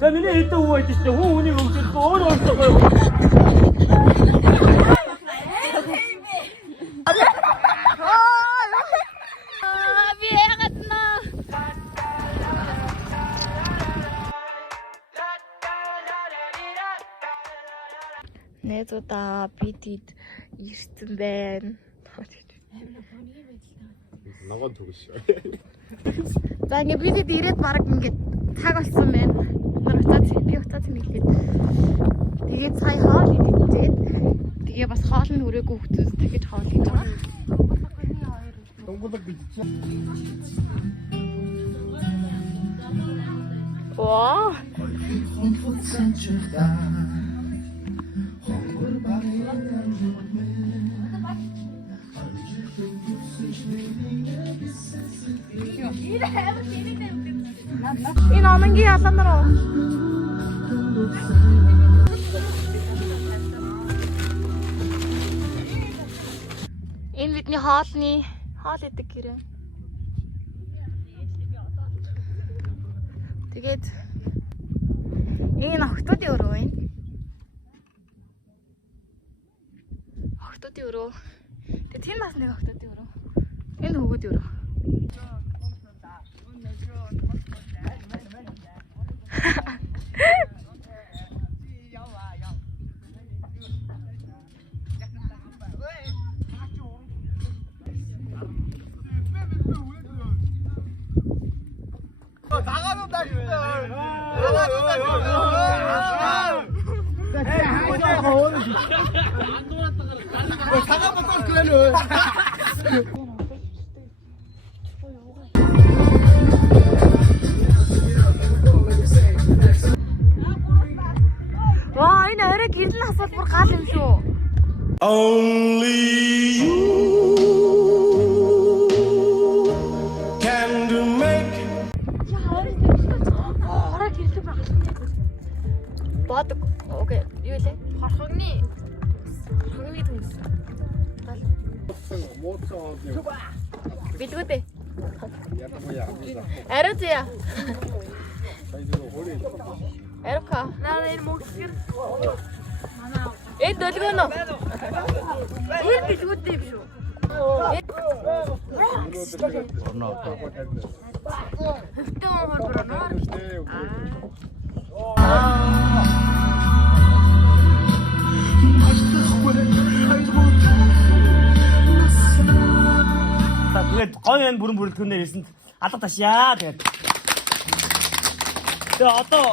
За миний эдэн хүү байдаг шүү дээ. Хүн үнийг өгчөд өөр өөртөө. Би яагаад наа? Нэзуда бидэд ирсэн байна. Ногоон төгс. За ингээ бидэд ирээд баг ингээ цаг болсон байна. Би уцаад хэлээд. Тэгээд сая хоол идээд тэгээ бас хоол нь өрөөгүй хүмүүс дахиж хоол хийж байгаа. Дөнгөлөг бидчихсэн. Ваа. Энэ амангийн ялан руу. Энэ бидний хоол идэг гэрээ. Тэгээд энэ охтуудын өрөө байна. Охтуудын өрөө. Тэгээд тэр нас нэг охтуудын өрөө. Энэ хөвгүүдийн өрөө. Ваа, энэ орой гэрэл асуул бүр гал юм шүү. Only you can do make. Орой гэрэл бүр гал. Бод. Окей. Юу лээ? Хорхогны төмс. Гал. Билгүү дээ. Арай зя. Эрка. Наа энэ мөсгөр. Дөлгөнө. Энэ билгүүтэй юм шүү. Орноо. Хөлтөө хор броноор. Тэгээд гоё энэ бүрэн бүрэлдэхүүнээр хэлсэнд алга ташаа тэгээд. Тэгээ одоо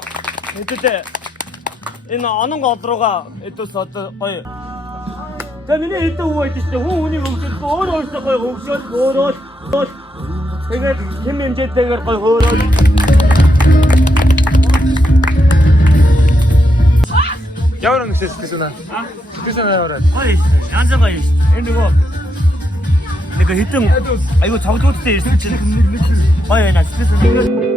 хэдүүлээ энэ онон гол руугаа эдээс одоо гоё. За миний эдэн хүү байдаг шүү дээ. Хүн үнийг өгчөд өөр өөртөө гоё хөвшөөл өөрөө. Тэгээд хэм хэмжээтэйгээр гоё хөөрөө. Яваа нэг сэскэсүнэ. Сэскэсүнэ яваа. Гоё. Янз гоё. Энэ нөгөө нэг хитэн айгу цогцолттой ирсэн чинь гоё яна сэтгэл.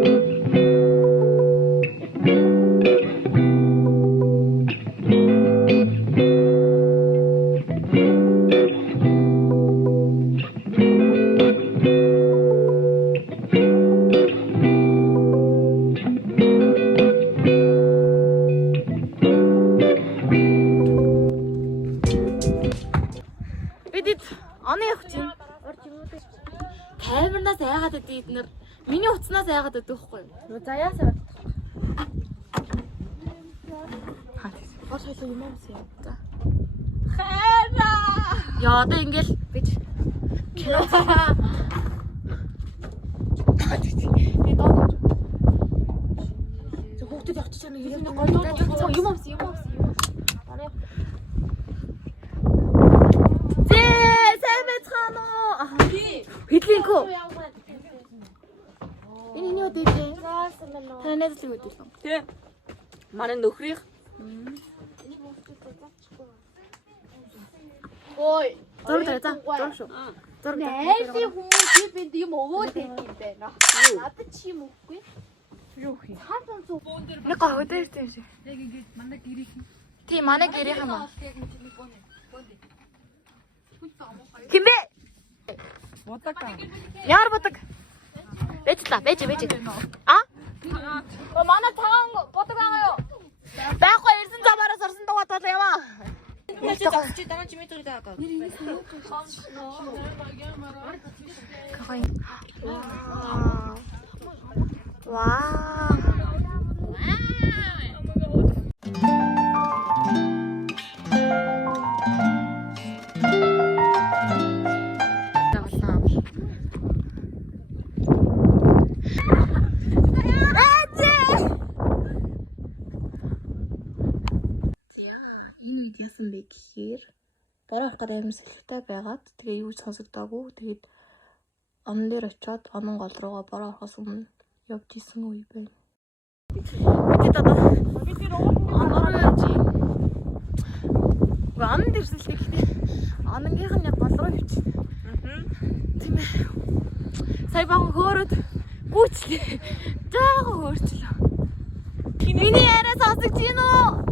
Бидэд оны явах чинь. Камернаас айгаад өгдөө эднэр. Миний утаснаас айгаад өгдөө хгүй юу? За яасаа. Хаш хайлаа юм уу? За. Хайна. Яа одоо ингээл бич. Кино. Би доо. Зөв хүүхдэд явчих чана юм гоё. Юм авсан. Арай. Хэдлийн кෝ. Энэ юу дээ? Танаас л үүдэл. Тэ. Манай нөхрийнх. Ой. Зураг шүү. Найзын хүмүүс бинд юм өгөөд байт юм байна. Надад чи юм өгөхгүй. Юу хий? Хаасан суу. Нэг гоо өдөртэй юм шиг. Яг ингэж манай гэрийнх. Тийм манай гэрийнх юм аа. Химбэ? Бодог. Яар бодог. Бэж. А? Манай цагаан бодог байгаа юу? Байхгүй ирсэн замаараа сарсан даа таа яма. Чи дараа чи метр даа. Вау. Энэ үед яасан бэ гэхээр бараа авах гэдэг юм салхитай байгаад тэгээ юу сонсогдоогүй тэгээд он дээр очиод онон гол руугаа бараа авахаас өмнө явж исэн үе байна. Бид одоо онороо чи ван дэрсэлтэй гэхдээ ононгийнх нь яг гол руу явчихсан. Тийм ээ. Сая баг хөөрөд гүйчлээ. Жаахан хөөрчлөө. Миний яриа сонсож гин үү?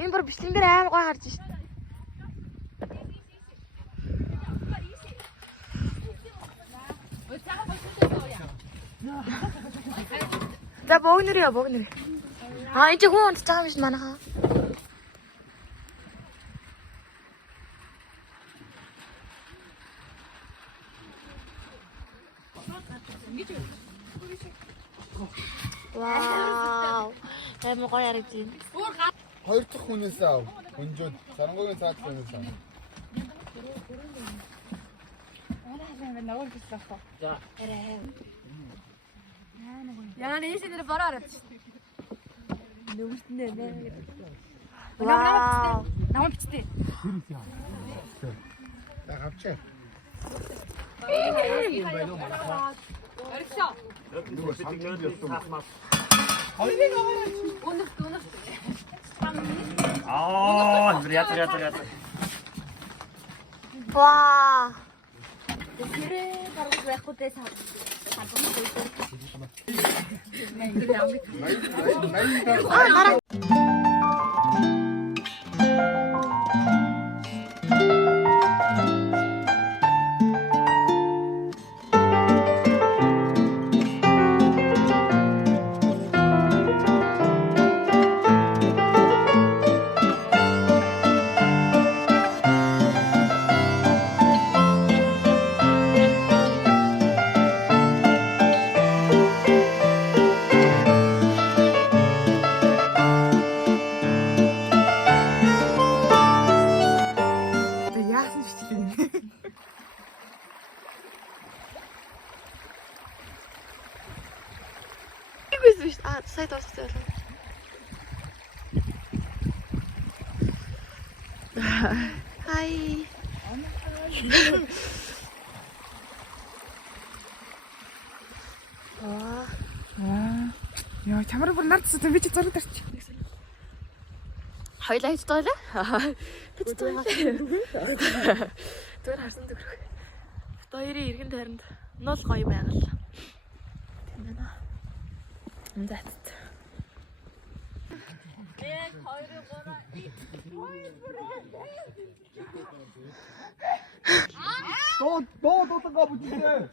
Энэ бүр бичлэн дээр амар гой харж шít. За богнөрөө. А энэ хүн унтж байгаа юм шиг манайхаа. Вау. Амар гоё харагдана. Хоёр дахь хүнээс ав. Хүнжүүд Сарангойгийн цаад хүнээс ав. Яна нээш дээр бараа хараад. Нүмертнээ нэ. Намаа бичтэй. За авчаа. Ятар. Вау. Сая дууссан байлаа. Хай. Яа, чамраа бүр нардсан би чи зураг тарч. Хоёлаа хийж байгаа лээ. Бид зүгээр харсан дөрөв. Хоёрын иргэн тайранд нол гоё байгаль. Тийм байна. Зэт. 너 까부치네.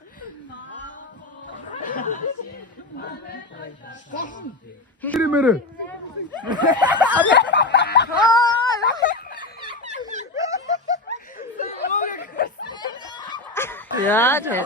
그리메르. Ya 돼.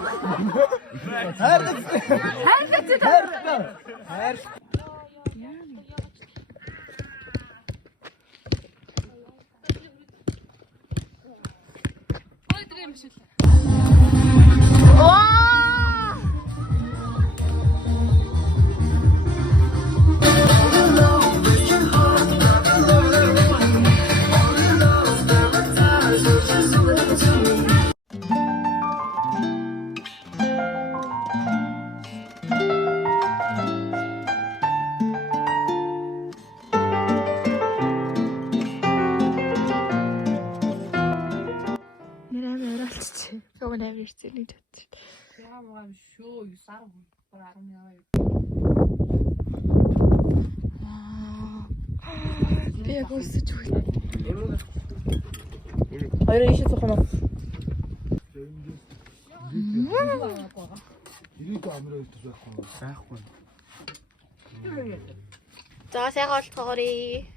자, 새걸터리.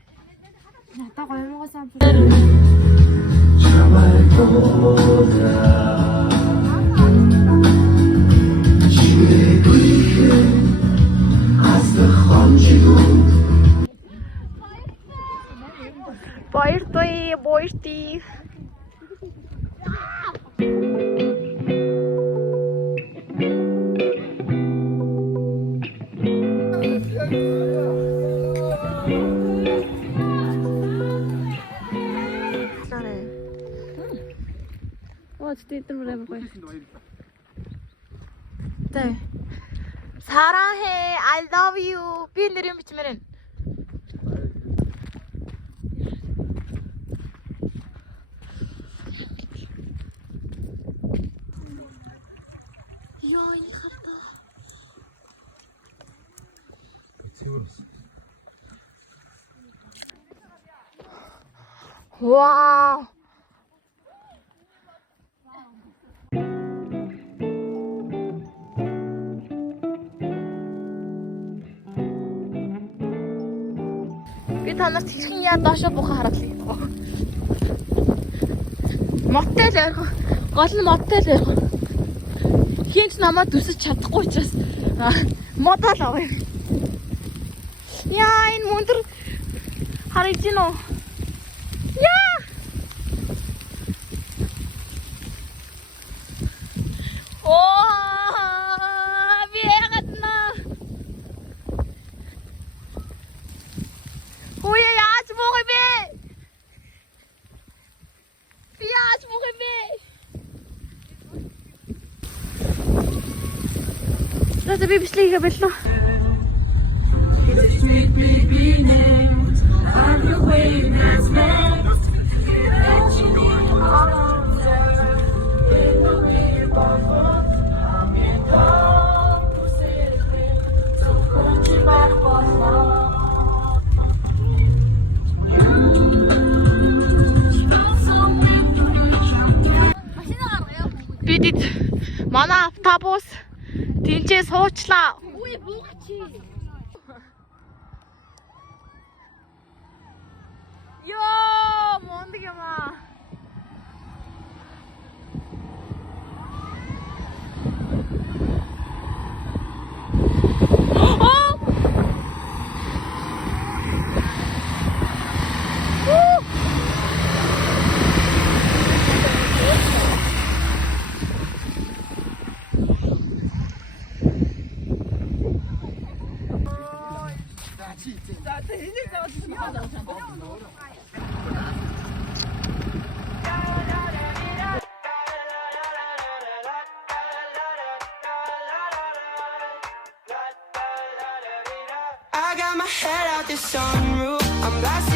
나다가 왜 먹었어? Boirtoi, boirti. 진짜 이때로 해볼 거야. 네. 사랑해, I love you. 빈 이름 붙이면은. 이야, 이거 갔다. 와. Би танаас хэлхэн яа доошо бухаа хараалаа. Мотел ярих. Гол нь мотел ярих. Хинч намайг дүсэж чадахгүй учраас модал авъя. Яа, энэ мөндөр харагдаж байна уу? Яа! Би яагаад Ой, яаж муух юм бэ? Би яаж муух юм бэ? Надад би бичлэгээ боллоо. Бид манай автобус тэнцээ суучлаа. Үй буугач. Ёо, мондөг юм аа. I got my head out the sunroof. I'm blasting